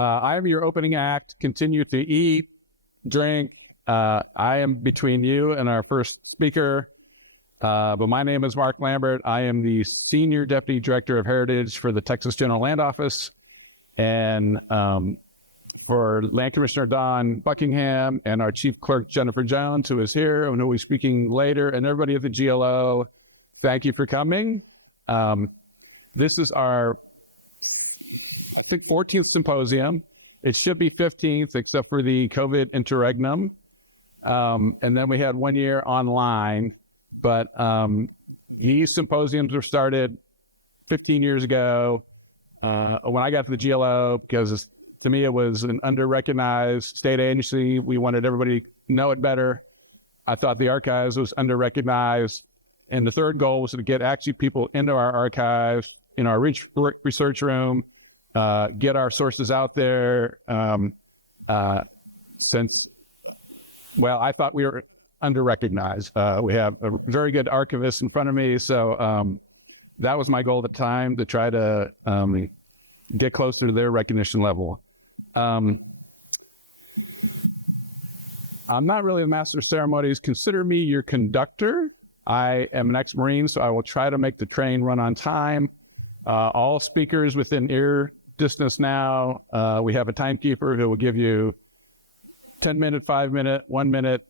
I am your opening act. Continue to eat, drink. I am between you and our first speaker. But my name is Mark Lambert. I am the Senior Deputy Director of Heritage for the Texas General Land Office. And for Land Commissioner Don Buckingham and our Chief Clerk Jennifer Jones, who is here and who will be speaking later, and everybody at the GLO, thank you for coming. This is our, I think, 14th symposium. It should be 15th, except for the COVID interregnum. And then we had 1 year online. But these symposiums were started 15 years ago when I got to the GLO, because to me it was an under-recognized state agency. We wanted everybody to know it better. I thought the archives was under-recognized. And the third goal was to get actually people into our archives, in our research room, get our sources out there. Since, well, I thought we were under-recognized. We have a very good archivist in front of me. So that was my goal at the time, to try to get closer to their recognition level. I'm not really a master of ceremonies. Consider me your conductor. I am an ex-Marine, so I will try to make the train run on time. All speakers within ear distance now. We have a timekeeper who will give you 10-minute, 5-minute, 1-minute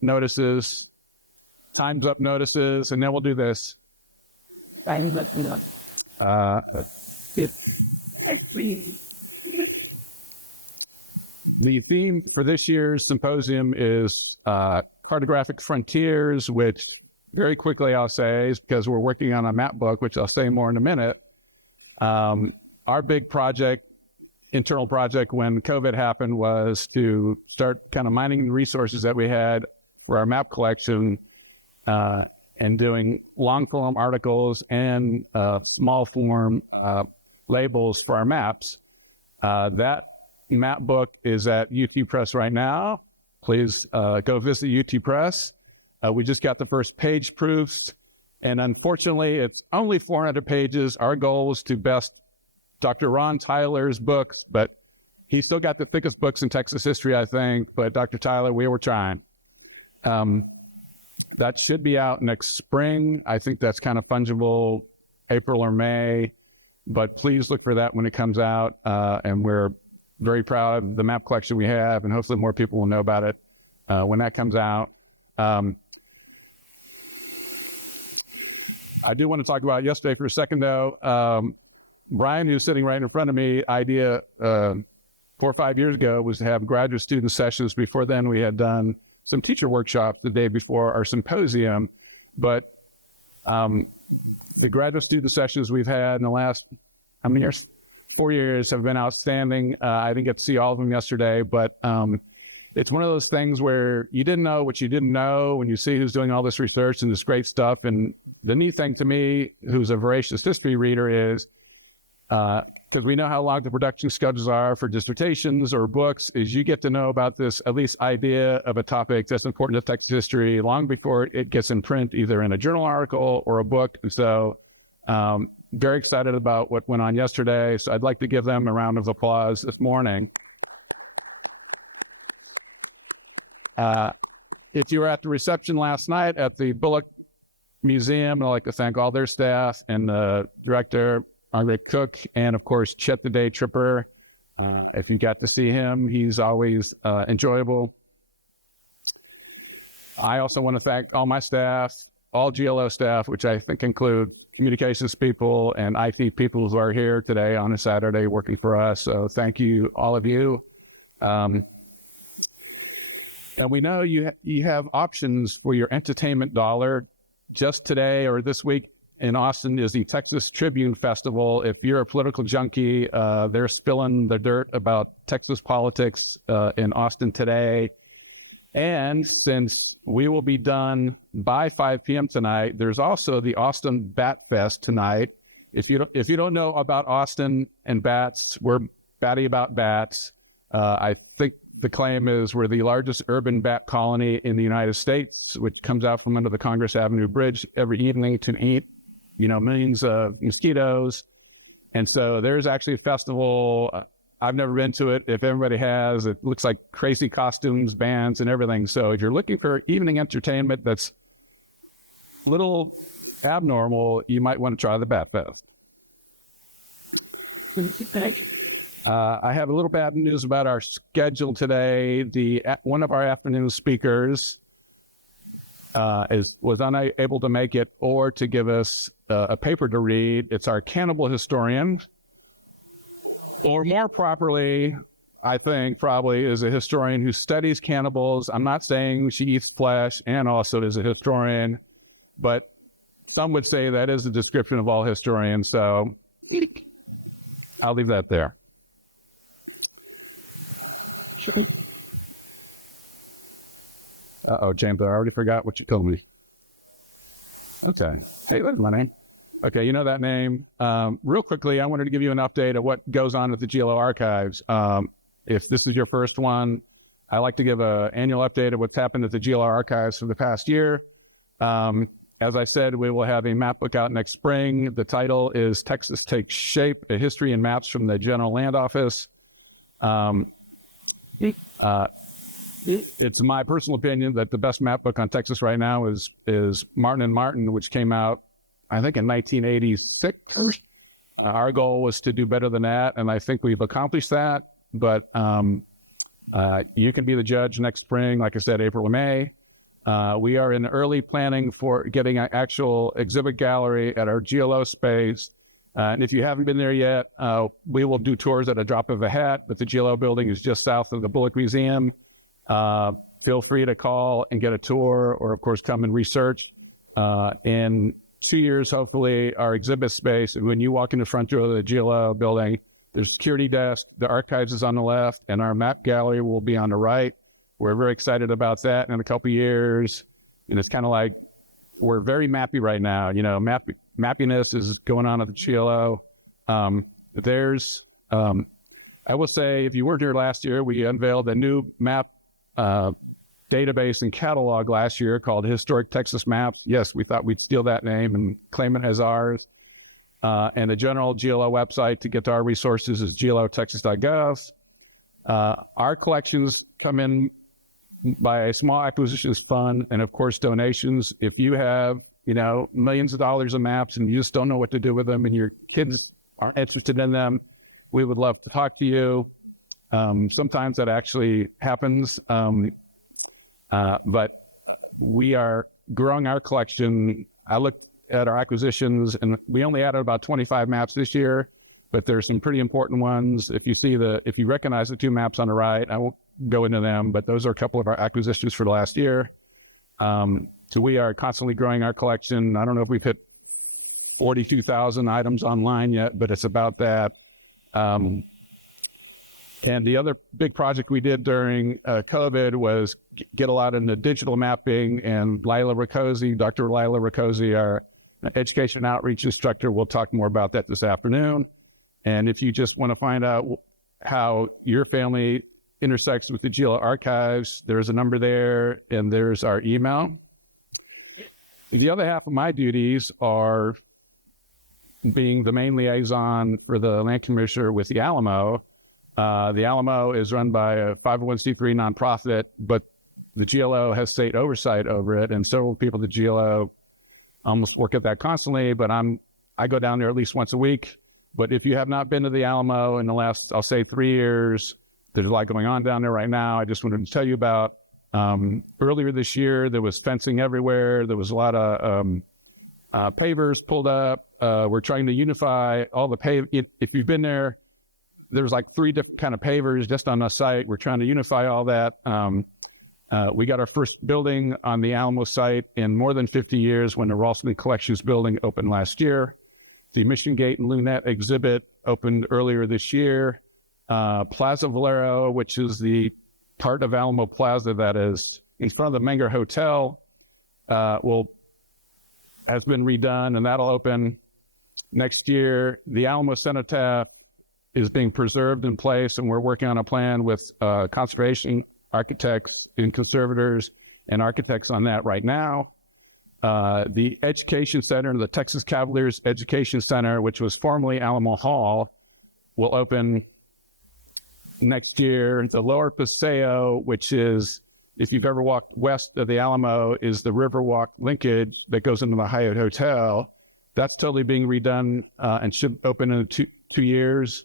notices, time's up notices, and then we'll do this. The theme for this year's symposium is Cartographic Frontiers, which very quickly I'll say is because we're working on a map book, which I'll say more in a minute. Our big project, internal project when COVID happened, was to start kind of mining the resources that we had for our map collection and doing long form articles and small form labels for our maps. That map book is at UT Press right now. Please go visit UT Press. We just got the first page proofs, and unfortunately it's only 400 pages. Our goal was to best Dr. Ron Tyler's books, but he still got the thickest books in Texas history, I think. But Dr. Tyler, we were trying. That should be out next spring. I think that's kind of fungible, April or May. But please look for that when it comes out. And we're very proud of the map collection we have, and hopefully more people will know about it when that comes out. I do want to talk about yesterday for a second, though. Brian, who's sitting right in front of me, idea 4 or 5 years ago was to have graduate student sessions. Before then, we had done some teacher workshops the day before our symposium. But the graduate student sessions we've had in the last, 4 years have been outstanding. I didn't get to see all of them yesterday, but it's one of those things where you didn't know what you didn't know when you see who's doing all this research and this great stuff. And the neat thing to me, who's a voracious history reader, is because we know how long the production schedules are for dissertations or books, is you get to know about this at least idea of a topic that's important to Texas history long before it gets in print, either in a journal article or a book. And so very excited about what went on yesterday. So I'd like to give them a round of applause this morning. If you were at the reception last night at the Bullock Museum, I'd like to thank all their staff and the director, Andre Cook, and of course, Chet the Day Tripper. If you got to see him, he's always enjoyable. I also want to thank all my staff, all GLO staff, which I think include communications people and IT people who are here today on a Saturday working for us. So thank you, all of you. And we know you have options for your entertainment dollar. Just today or this week in Austin is the Texas Tribune Festival. If you're a political junkie, they're spilling the dirt about Texas politics in Austin today. And since we will be done by 5 p.m. tonight, there's also the Austin Bat Fest tonight. If you don't know about Austin and bats, we're batty about bats. I think the claim is we're the largest urban bat colony in the United States, which comes out from under the Congress Avenue Bridge every evening to eat, millions of mosquitoes. And so there's actually a festival I've never been to it. If everybody has, it looks like crazy costumes, bands, and everything. So if you're looking for evening entertainment that's a little abnormal, you might want to try the Bat Fest. I have a little bad news about our schedule today. One of our afternoon speakers was unable to make it or to give us a paper to read. It's our cannibal historian, or more properly, I think probably is a historian who studies cannibals. I'm not saying she eats flesh and also is a historian, but some would say that is the description of all historians. So I'll leave that there. Uh-oh, James, I already forgot what you told me. Okay. Hey, Lenny. Okay, you know that name. Real quickly, I wanted to give you an update of what goes on at the GLO archives. If this is your first one, I like to give an annual update of what's happened at the GLO archives for the past year. As I said, we will have a map book out next spring. The title is Texas Takes Shape, A History and Maps from the General Land Office. It's my personal opinion that the best map book on Texas right now is Martin and Martin, which came out, I think, in 1986. Our goal was to do better than that, and I think we've accomplished that. But you can be the judge next spring, like I said, April or May. We are in early planning for getting an actual exhibit gallery at our GLO space. And if you haven't been there yet, we will do tours at a drop of a hat, but the GLO building is just south of the Bullock Museum. Feel free to call and get a tour, or of course come and research. In 2 years, hopefully, our exhibit space, when you walk in the front door of the GLO building, there's a security desk, the archives is on the left, and our map gallery will be on the right. We're very excited about that in a couple of years. And it's kind of like, we're very mappy right now. You know, mappiness is going on at the GLO. I will say, if you weren't here last year, we unveiled a new map database and catalog last year called Historic Texas Maps. Yes, we thought we'd steal that name and claim it as ours. And the general GLO website to get to our resources is glotexas.gov. Our collections come in by a small acquisitions fund and, of course, donations. If you have, millions of dollars of maps and you just don't know what to do with them and your kids aren't interested in them, we would love to talk to you. Sometimes that actually happens. But we are growing our collection. I looked at our acquisitions and we only added about 25 maps this year, but there's some pretty important ones. If you recognize the two maps on the right, I won't go into them, but those are a couple of our acquisitions for the last year. So we are constantly growing our collection. I don't know if we've hit 42,000 items online yet, but it's about that. And the other big project we did during COVID was get a lot into digital mapping, and Dr. Lila Riccozzi, our education outreach instructor, will talk more about that this afternoon. And if you just want to find out how your family intersects with the GLO archives, there's a number there, and there's our email. The other half of my duties are being the main liaison for the land commissioner with the Alamo. The Alamo is run by a 501c3 nonprofit, but the GLO has state oversight over it, and several people at the GLO almost work at that constantly, but I go down there at least once a week. But if you have not been to the Alamo in the last, I'll say 3 years, there's a lot going on down there right now. I just wanted to tell you about. Earlier this year, there was fencing everywhere. There was a lot of pavers pulled up. We're trying to unify all the if you've been there, there's like 3 different kind of pavers just on the site. We're trying to unify all that. We got our first building on the Alamo site in more than 50 years when the Ralston Collections building opened last year. The Mission Gate and Lunette exhibit opened earlier this year. Plaza Valero, which is the part of Alamo Plaza that is in front of the Menger Hotel, has been redone, and that'll open next year. The Alamo Cenotaph is being preserved in place, and we're working on a plan with conservation architects and conservators and architects on that right now. The Education Center, the Texas Cavaliers Education Center, which was formerly Alamo Hall, will open next year. The Lower Paseo, which is, if you've ever walked west of the Alamo, is the Riverwalk linkage that goes into the Hyatt Hotel. That's totally being redone and should open in 2 years.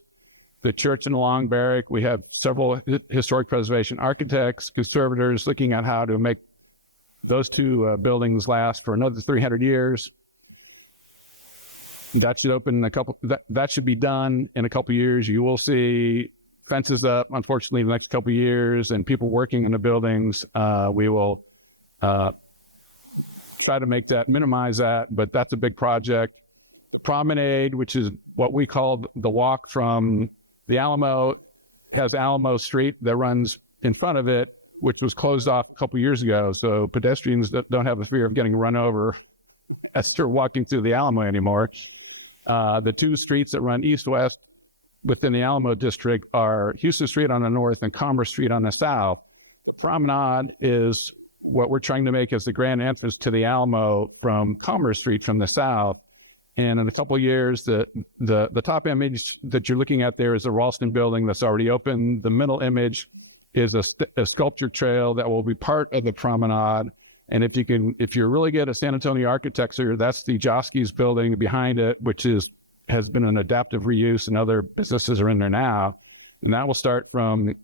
The church in Lambert, we have several historic preservation architects, conservators looking at how to make those two buildings last for another 300 years. That should open that should be done in a couple of years. You will see fences up, unfortunately, the next couple of years, and people working in the buildings. We will try to minimize that, but that's a big project. The promenade, which is what we call the walk from the Alamo, has Alamo Street that runs in front of it, which was closed off a couple of years ago. So pedestrians don't have the fear of getting run over as they're walking through the Alamo anymore. The two streets that run east-west within the Alamo district are Houston Street on the north and Commerce Street on the south. The promenade is what we're trying to make as the grand entrance to the Alamo from Commerce Street from the south. And in a couple of years, the top image that you're looking at there is the Ralston building that's already open. The middle image is a sculpture trail that will be part of the promenade. And if you're really good at San Antonio architecture, that's the Joski's building behind it, which has been an adaptive reuse, and other businesses are in there now. And that will start from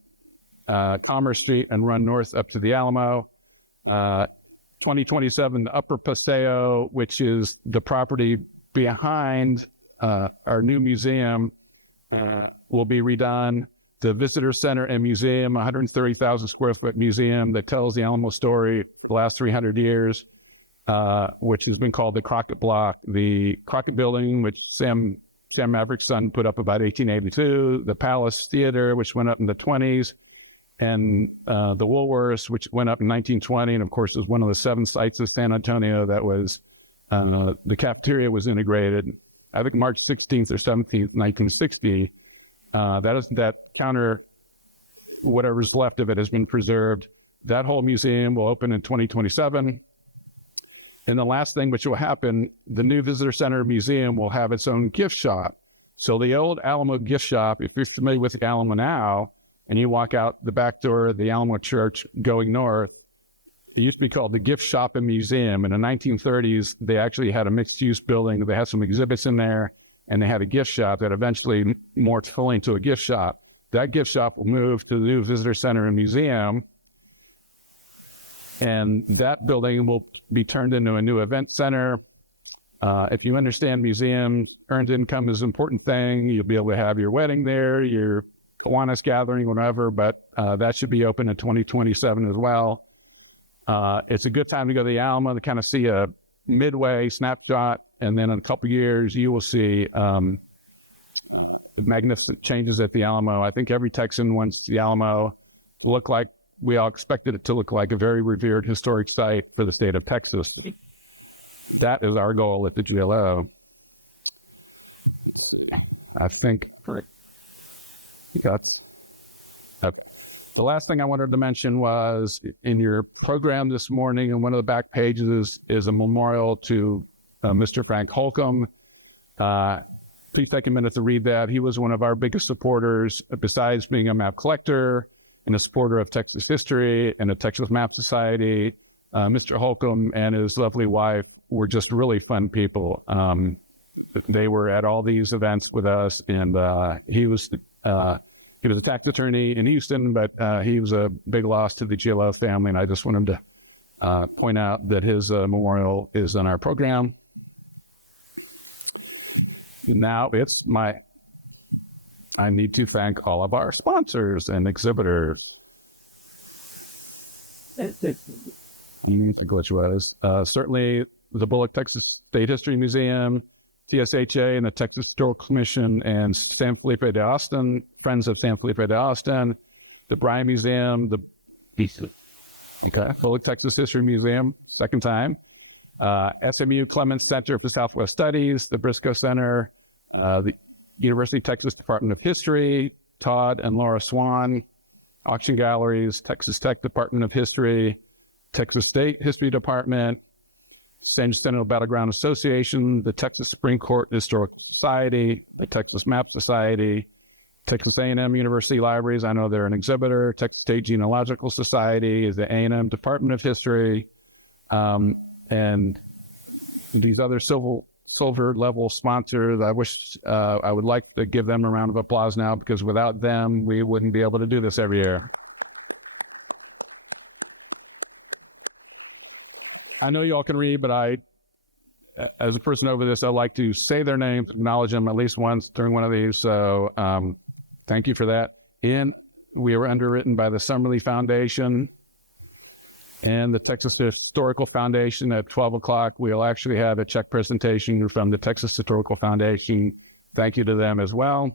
Commerce Street and run north up to the Alamo. 2027, the Upper Paseo, which is the property behind our new museum, will be redone. The Visitor Center and Museum, 130,000 square foot museum that tells the Alamo story for the last 300 years, which has been called the Crockett Block. The Crockett Building, which Sam Maverick's son put up about 1882. The Palace Theater, which went up in the 20s. And the Woolworths, which went up in 1920, and of course was one of the 7 sites of San Antonio that was, the cafeteria was integrated, I think March 16th or 17th, 1960. That counter, whatever's left of it has been preserved. That whole museum will open in 2027. And the last thing which will happen, the new Visitor Center Museum will have its own gift shop. So the old Alamo gift shop, if you're familiar with the Alamo now, and you walk out the back door of the Alamo Church going north, it used to be called the Gift Shop and Museum. In the 1930s, they actually had a mixed-use building. They had some exhibits in there, and they had a gift shop that eventually morphed fully into a gift shop. That gift shop will move to the new Visitor Center and Museum, and that building will be turned into a new event center. If you understand museums, earned income is an important thing. You'll be able to have your wedding there, your Kiwanis gathering, whatever, but that should be open in 2027 as well. It's a good time to go to the Alamo to kind of see a midway snapshot, and then in a couple of years, you will see magnificent changes at the Alamo. I think every Texan wants the Alamo to look like we all expected it to look like, a very revered historic site for the state of Texas. That is our goal at the GLO. Let's see. I think that's okay. The last thing I wanted to mention was in your program this morning, and one of the back pages is a memorial to Mr. Frank Holcomb. Please take a minute to read that. He was one of our biggest supporters, besides being a map collector and a supporter of Texas history and the Texas Map Society. Mr. Holcomb and his lovely wife were just really fun people. They were at all these events with us, and he was a tax attorney in Houston, but he was a big loss to the GLO family, and I just wanted to point out that his memorial is in our program. Now I need to thank all of our sponsors and exhibitors. The glitch was certainly the Bullock Texas State History Museum, TSHA and the Texas Historical Commission, and San Felipe de Austin, Friends of San Felipe de Austin, the Bryan Museum, the Bullock Texas History Museum, second time, SMU Clements Center for Southwest Studies, the Briscoe Center, the University of Texas Department of History, Todd and Laura Swan, Auction Galleries, Texas Tech Department of History, Texas State History Department, San Jacinto Battleground Association, the Texas Supreme Court Historical Society, the Texas Map Society, Texas A&M University Libraries, I know they're an exhibitor. Texas State Genealogical Society is the A&M Department of History. And these other silver level sponsors, I would like to give them a round of applause now, because without them, we wouldn't be able to do this every year. I know you all can read, but as a person over this, I like to say their names, acknowledge them at least once during one of these. So thank you for that. We were underwritten by the Summerlee Foundation and the Texas Historical Foundation. At 12 o'clock, we'll actually have a check presentation from the Texas Historical Foundation. Thank you to them as well.